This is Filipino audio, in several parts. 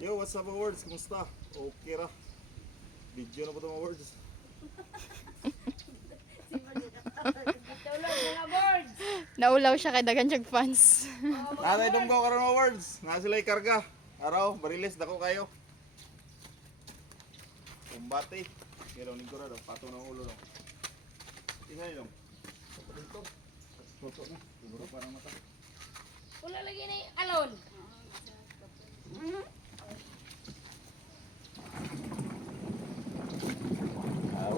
Yo, what's up mga words? Kumusta? Okay ra. Video na po ito mga words. Naulaw siya kay dagan siyang fans. Natay dumgaw karon mga words. Nga sila ikarga. Araw, barilis dako kayo. Kumbati. Pero ning kura daw, pato ng ulo daw. Tingnan niyo. Foto na. Siguro parang mata. Wala lagi ni alon.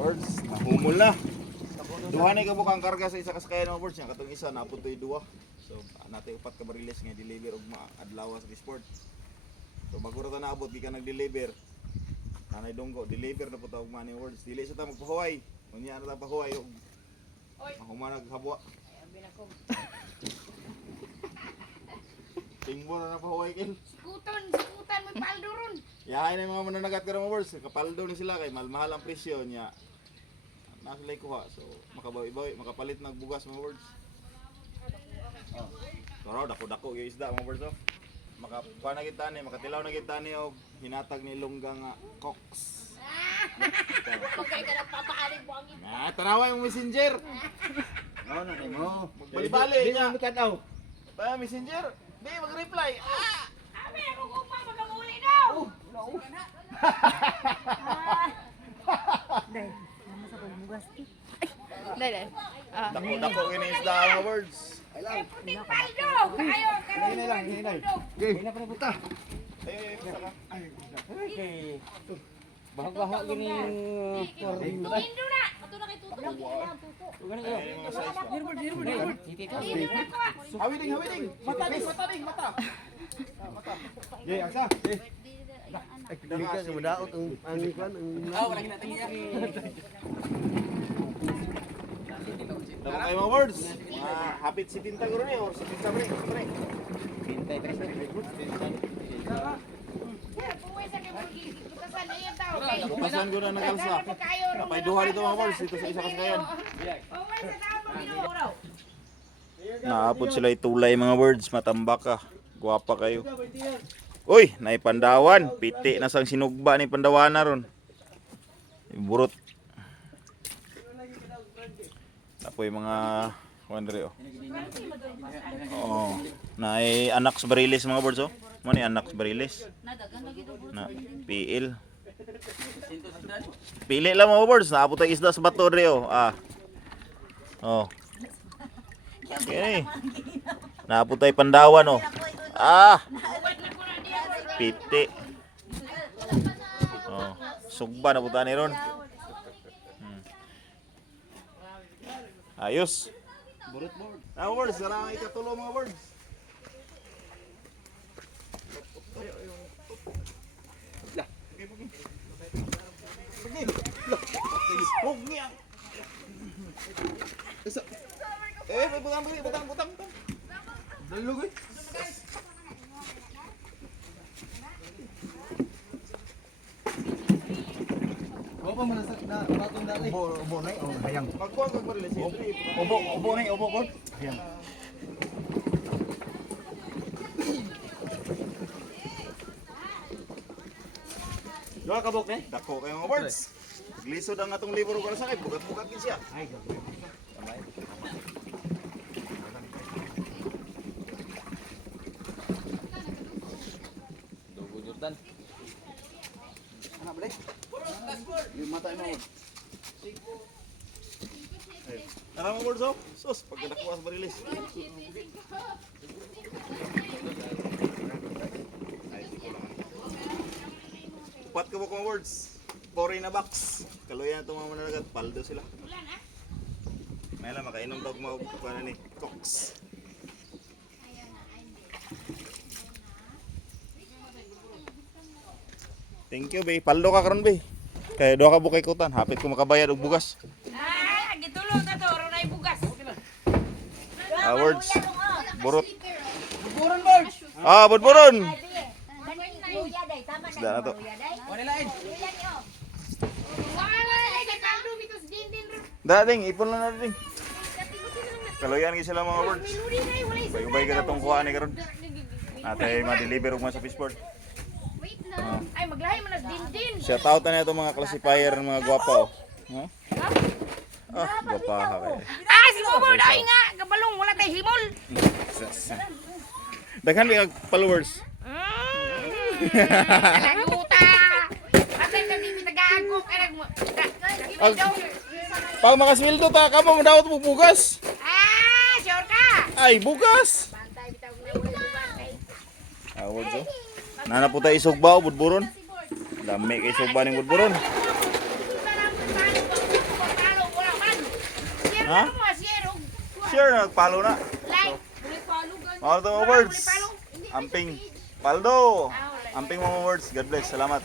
Words, nahumol na. Duha ni kabukang karga sa isa kasakayan ng words. Yang katong isa napuntoy duwa. So, natay upat ka barilis nga deliver og adlaw sa sport. So, bago ra ta naabot gikan nag-deliver. Nanay Donggo, deliver na po ta og money words. Dili sa ta magpahuway. Unya na ta pahuway og Oy. mahumanag habwa. Sabi na ko. Tingbo na pahuway kin. Sikutan mo paldo ron. Yahay na yung mga mananagat ka ng mga words. Kapaldo ni sila kay mahal ang presyo niya. Na sila kuha. So, makabawi-bawi, makapalit ng bugas mga words. Oh. Taro, dako-dako yung isda mga words. Oh. Makakuha na kita ni, makatilaw na kita ni o hinatag ni Lunggang Cox. Okay ka na papaalig mo ang ito. Tanawa yung messenger. Oo na mo. Bali-bali Di niya. mo tanaw. Pa messenger. Di mag-reply. Abi ako kupa magamuli daw. Dali. Ah. Dako-dako yung isda mga words. Eh puting paldo. Kayo karon. Hinay lang, hinay. Okay. Hinay pa na puta. Eh, basta ka. Okay. Bahag-bahag gini Tuindo na. Ato na kay tuto. Ay, yung mga size ba? Hawiling. Mata. Jay, aksa. Ay, dili ka sa madaot ang kwan ang wala Dako kayo mga words. Mga hapit si Tinta guro ni or si Tinta bre. Bintay tres. Puwi sa kay Burgi. Tutasan na yan tao. Okay. Butasan ko na ng kalsa. Kayo ron. Kapay duha dito mga words dito sa isa kasakayan. Puwi sa tao pagino raw. Naapot sila itulay mga words, matambak ka. Guwapa kayo. Uy, naipandawan. Piti na sang sinugba ni pandawana ron. Burot. Apoy mga wandre oh. Oh, naay anak sa barilis mga birds oh. Mo ni anak sa barilis. Na PL. Pili lang mga birds, naabot ang isda sa bato dre oh. Ah. Oh. Okay. Naabot ay pandawan oh. Ah. Piti. Oh, sugba na buta ni ron. Ayos. Burot board. Words, sarang ikatulo mga words. Huwag niya. Butang. Dalog eh. Opo man na batong dali. Obo nay oh hayang. Magkuha kag barilis. Obo nay obo board. Hayang. Dua kabok ni? Dako kayo mga words. Glisod ang atong libro ko sa kay bugat-bugat kin siya. Ay. Dugo Jordan. Anak balik. Yung mata mo. Tara mga words oh. Sus, pagkadakuha sa barilis. Upat ka mga words. 4 in a box. Kaluyan na itong mga mananagat. Paldo sila. May lang, makainom daw kumakuha ni Cox. Thank you, be. Paldo ka karon, be. Kaya doon ka bukay kutan. Hapit ko makabayad og bugas. Ah, gitulong ka to. Ronay bugas. Words. Burot. Buron board. Ah, budburon. Isda na to. Wala lain. Wala na kay paldo bitos din ron. Dating, ipon lang natin. Kaluyan gi sila mga words. Minuri na wala isa. Bay-bay ka na itong kuha ni karon. Natay ma-deliver og mga sa fishboard. Wait Ay, maglahi mo na din. Shout out na ito mga classifier ng mga gwapo. Ha? Gwapaha kayo. Ah, si Bobo, dahil nga. Kabalong, wala kay himol. Daghan may kag followers. Nalaguta. Bakit ka di pinag-aagok? Pag makasweldo ta, kamo mo dapat bugas. Ah, sure ka. Ay, bugas. Bantay, bitag na wala bantay. Awod so. Nana po tayo isugba o budburon. Dami kay isugba ning budburon. Ha? Sure, nagpalo na. Like, Mga ito mga words. Amping. Paldo. Amping mga words. God bless. Salamat.